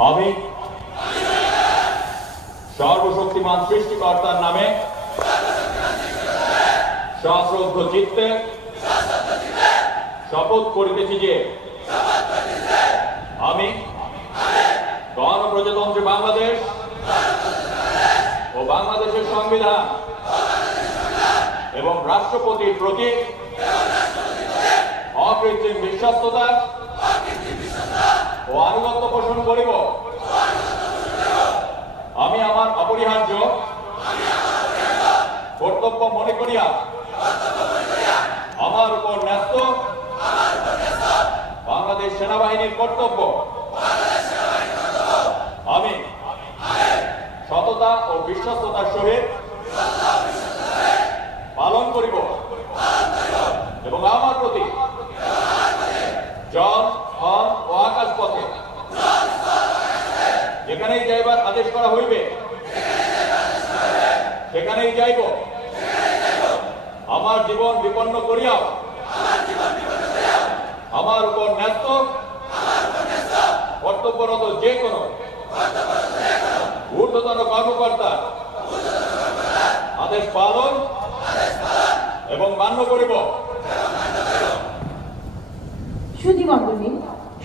আমি সর্বশক্তিমান সৃষ্টিকর্তার নামে সশ্রদ্ধ চিত্তে শপথ করিতেছি যে আমি গণপ্রজাতন্ত্রী বাংলাদেশ ও বাংলাদেশের সংবিধান এবং রাষ্ট্রপতির প্রতি অকৃত্রিম বিশ্বস্ততা ও আনুগত্য পোষণ করিব। আমি আমার অপরিহার্য কর্তব্য মনে করিয়া আমার উপর ন্যস্ত বাংলাদেশ সেনাবাহিনীর কর্তব্য। আমি সততা ও বিশ্বস্ততার সহিত পালন করিব এবং আমার প্রতি জল স্থল ও আকাশ পথে। যেখানেই যাইবার আদেশ করা হইবে, সেখানেই যাইব। আমার জীবন বিপন্ন করিয়াও, আমার উপর ন্যস্ত, কর্তব্যরত যে কোনো ঊর্ধ্বতন কর্মকর্তা আদেশ পালন এবং মান্য করিব। সুধীমণ্ডলী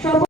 সর্ব